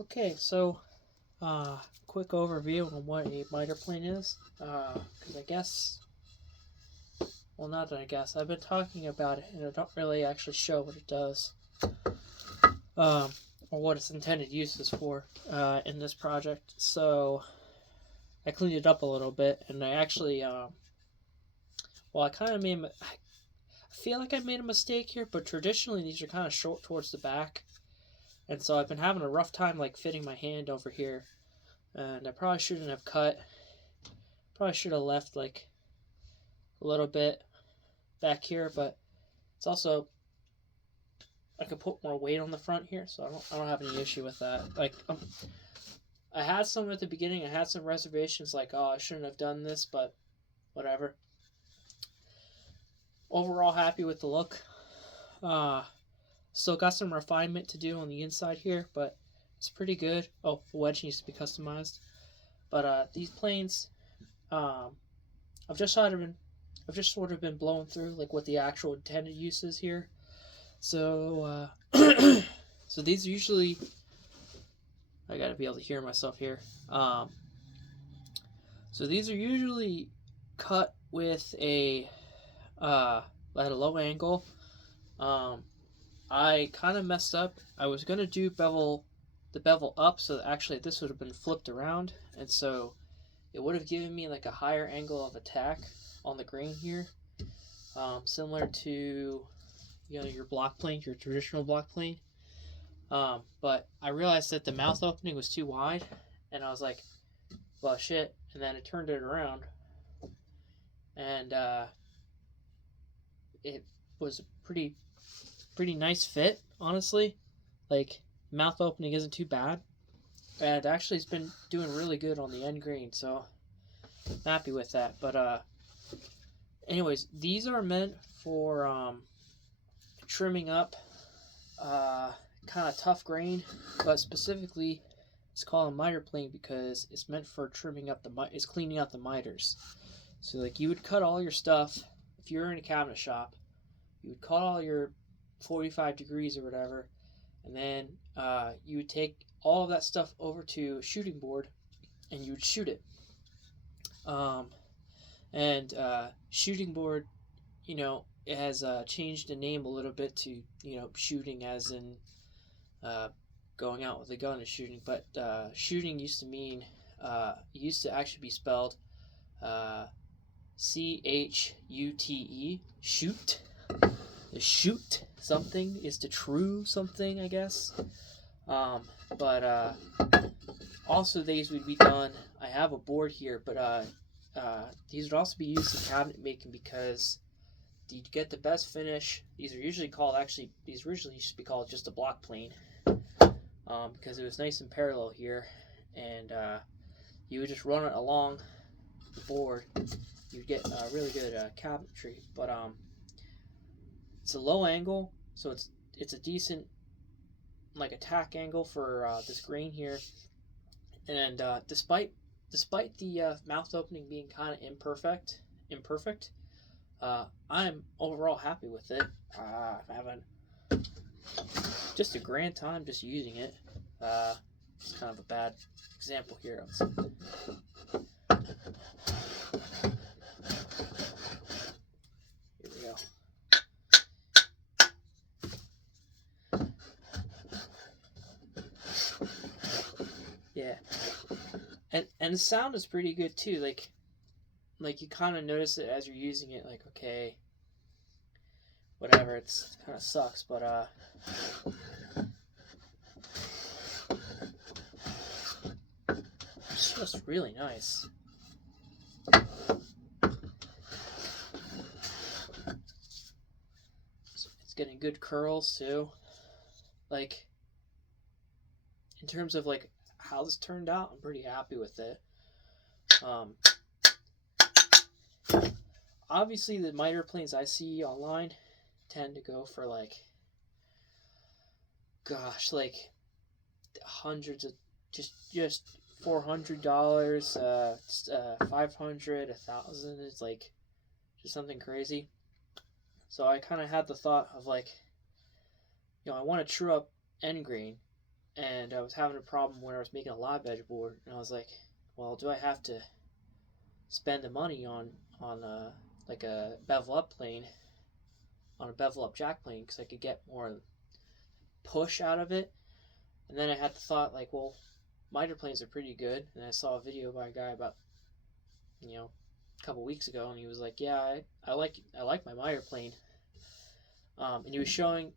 Okay, so quick overview on what a miter plane is. Because I guess, well, not that I guess, I've been talking about it and I don't really actually show what it does, um, or what its intended use is for in this project. So I cleaned it up a little bit, and I actually, well, I kind of made, I feel like I made a mistake here, but traditionally these are kind of short towards the back, and so I've been having a rough time like fitting my hand over here, and I probably shouldn't have cut. Probably should have left like a little bit back here, but it's also I could put more weight on the front here, so I don't have any issue with that. Like I had some at the beginning. I had some reservations, like oh I shouldn't have done this, but whatever. Overall, happy with the look. Uh, Still got some refinement to do on the inside here, but it's pretty good. Oh, the wedge needs to be customized. But these planes, um, I've just sort of been, I've just sort of been blowing through like what the actual intended use is here. So, so these are usually. I gotta be able to hear myself here. So these are usually cut with at a low angle. Um, I kind of messed up. I was gonna do the bevel up, so that actually this would have been flipped around, and so it would have given me like a higher angle of attack on the grain here, similar to your block plane, your traditional block plane. But I realized that the mouth opening was too wide, and I was like, well, shit. And then it turned it around, and it was a pretty nice fit, honestly. Like, mouth opening isn't too bad, and actually it's been doing really good on the end grain, so I'm happy with that. But anyways, these are meant for trimming up uh, kind of tough grain, but specifically it's called a miter plane because it's meant for trimming up it's cleaning out the miters. So like you would cut all your stuff if you're in a cabinet shop, you would cut all your 45 degrees or whatever, and then you would take all of that stuff over to a shooting board and you would shoot it. Um, and shooting board, it has changed the name a little bit to shooting as in uh, going out with a gun and shooting, but shooting used to mean used to actually be spelled uh, CHUTE, shoot. The shoot something is the true something, I guess. Um, but also these would be done. I have a board here, but these would also be used in cabinet making because to get the best finish, these are usually called these originally used to be called just a block plane, because it was nice and parallel here, and you would just run it along the board. You'd get really good cabinetry, but it's a low angle, so it's a decent like attack angle for this grain here, and despite the mouth opening being kind of imperfect, I'm overall happy with it. I'm having just a grand time just using it. It's kind of a bad example here. Here we go. Yeah, and the sound is pretty good too. Like you kind of notice it as you're using it. Like okay, whatever. It kind of sucks, but it's just really nice. It's getting good curls too. Like in terms of like how this turned out, I'm pretty happy with it. Um, Obviously, the miter planes I see online tend to go for like, gosh, like hundreds of just $400, 500, 1,000. It's like just something crazy. So I kind of had the thought of like, I want to true up end grain, and I was having a problem when I was making a live edge board, and I was like, well, do I have to spend the money on like a bevel up plane, on a bevel up jack plane, because I could get more push out of it? And then I had the thought, like, well, miter planes are pretty good, and I saw a video by a guy about, a couple weeks ago, and he was like, yeah, I like my miter plane, and he was showing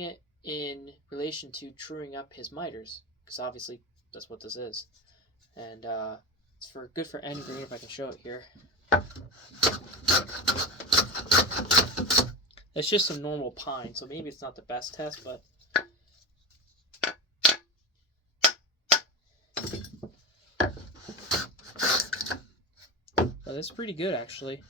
it in relation to truing up his miters, because obviously that's what this is, and it's good for end grain. If I can show it here, it's just some normal pine, so maybe it's not the best test, but it's pretty good, actually.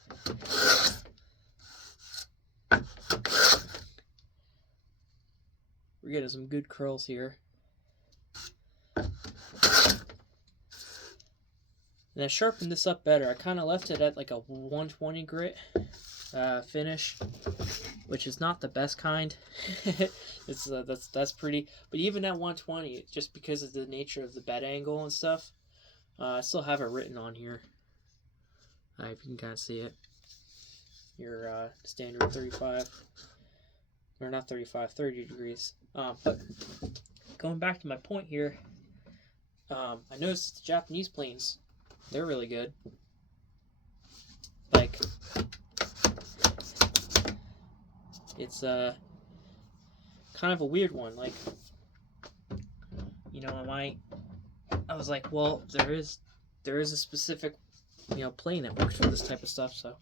We're getting some good curls here. And I sharpened this up better. I kind of left it at like a 120 grit finish, which is not the best kind. That's pretty. But even at 120, just because of the nature of the bed angle and stuff, I still have it written on here. If you can kind of see it. Your standard 35, or not 35, 30 degrees. But going back to my point here, I noticed the Japanese planes, they're really good. Like, it's kind of a weird one. Like, I was like, well, there is a specific plane that works for this type of stuff, so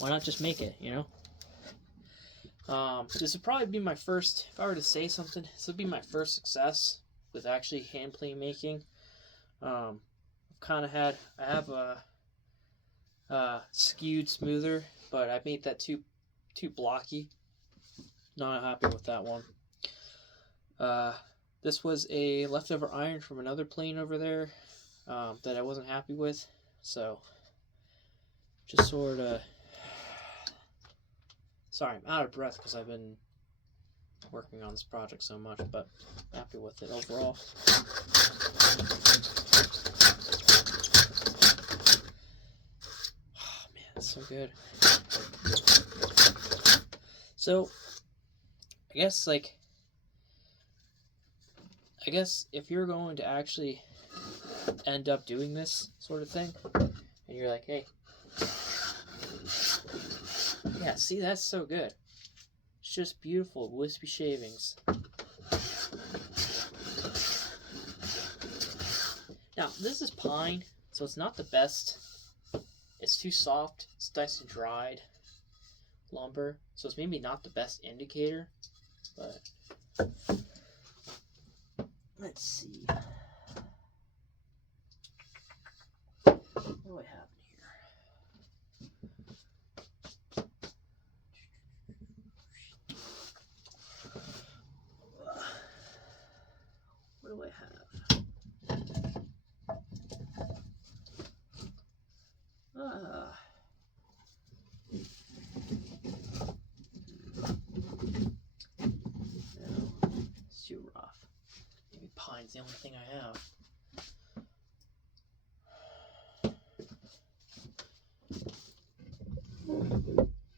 why not just make it, This would probably be my first, if I were to say something, this would be my first success with actually hand plane making. I have a skewed smoother, but I made that too blocky. Not happy with that one. This was a leftover iron from another plane over there that I wasn't happy with, so just sort of, sorry, I'm out of breath because I've been working on this project so much, but happy with it overall. Oh man, it's so good. So, I guess if you're going to actually end up doing this sort of thing, and you're like, hey, yeah, see, that's so good. It's just beautiful, wispy shavings. Now, this is pine, so it's not the best. It's too soft. It's nice and dried lumber, so it's maybe not the best indicator, but let's see. What do I have? What do I have? No, it's too rough. Maybe pine's the only thing I have.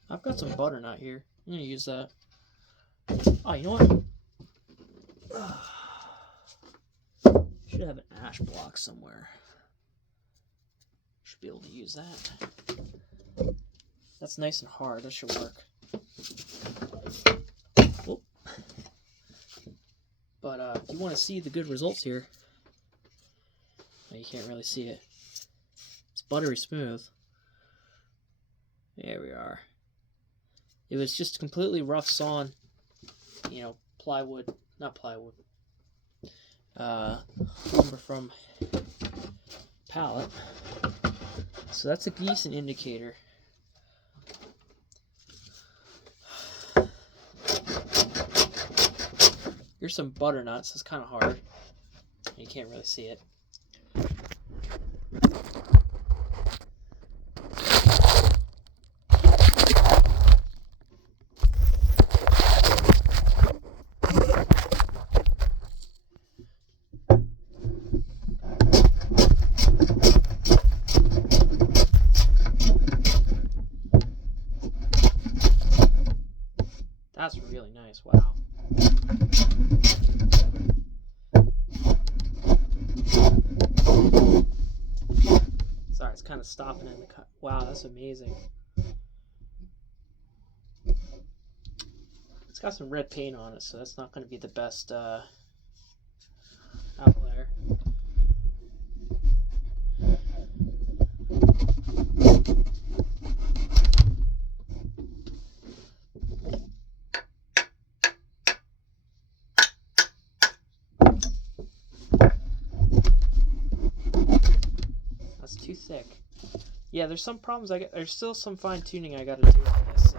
I've got some butternut here. I'm gonna use that. Oh, you know what? Should have an ash block somewhere. Should be able to use that. That's nice and hard. That should work. Whoop. But if you want to see the good results here, you can't really see it. It's buttery smooth. There we are. It was just completely rough sawn, plywood, not plywood, lumber from pallet. So that's a decent indicator. Here's some butternuts. It's kind of hard. You can't really see it. That's really nice. Wow. Sorry, it's kind of stopping in the cut. Wow, that's amazing. It's got some red paint on it, so that's not going to be the best outlier. That's too thick. Yeah, there's some problems. There's still some fine tuning I got to do with this. So.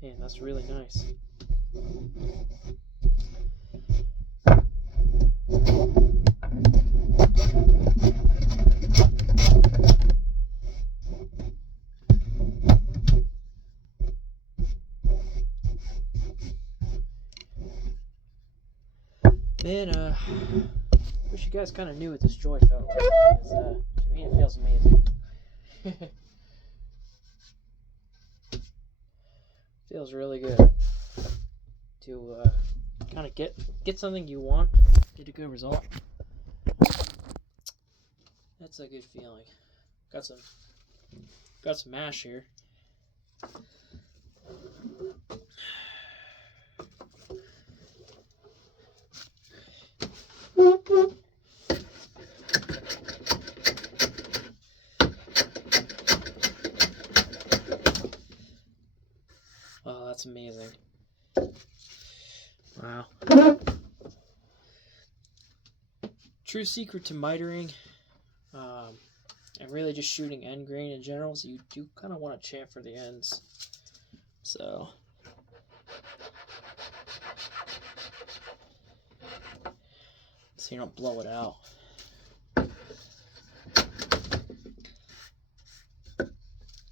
Man, that's really nice. Man, wish you guys kind of knew what this joy felt like, because to me it feels amazing. Feels really good to kind of get something you want, get a good result. That's a good feeling. Got some mash here. Oh, that's amazing. Wow. True secret to mitering, and really just shooting end grain in general, is you do kind of want to chamfer the ends. So you don't blow it out.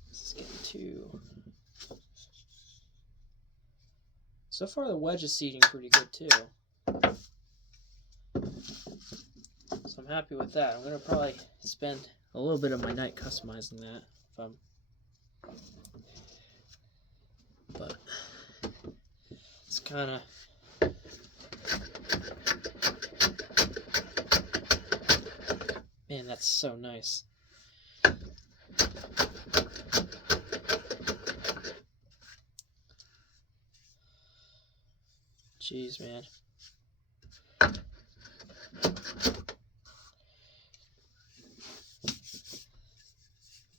This is getting too... So far the wedge is seating pretty good too. So I'm happy with that. I'm going to probably spend a little bit of my night customizing that. But it's kind of... Man, that's so nice. Jeez, man.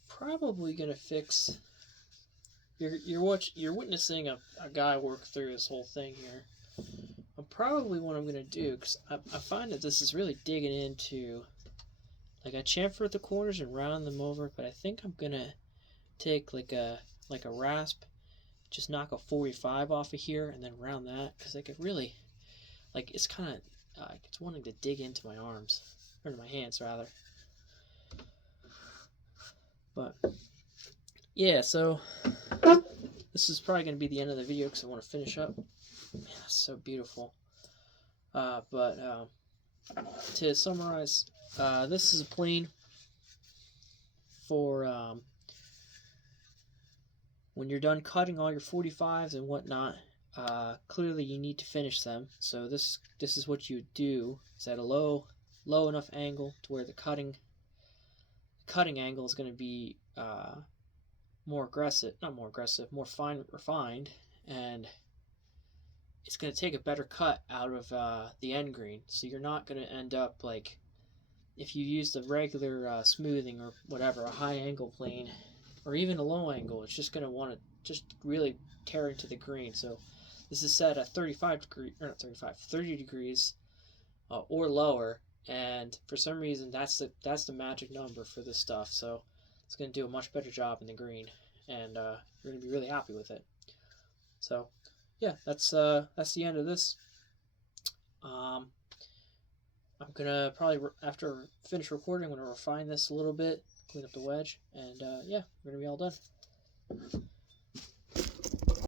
Probably gonna fix. You're witnessing a guy work through his whole thing here. Probably what I'm gonna do, because I find that this is really digging into. Like, I chamfer the corners and round them over, but I think I'm gonna take like a rasp, just knock a 45 off of here and then round that, because I could really, like, it's kind of it's wanting to dig into my arms, or into my hands rather. But yeah, so this is probably gonna be the end of the video because I want to finish up. Man, that's so beautiful. But to summarize, this is a plane for when you're done cutting all your 45s and whatnot. Clearly you need to finish them. So this is what you would do. It's at a low enough angle to where the cutting angle is going to be more refined, and it's going to take a better cut out of the end grain. So you're not going to end up like if you use the regular smoothing or whatever, a high angle plane or even a low angle, it's just going to want to just really tear into the grain. So This is set at 30 degrees or lower, and for some reason that's the magic number for this stuff. So it's going to do a much better job in the green, and you're going to be really happy with it. So yeah, that's the end of this. I'm gonna probably after finish recording, I'm gonna refine this a little bit, clean up the wedge, and yeah, we're gonna be all done.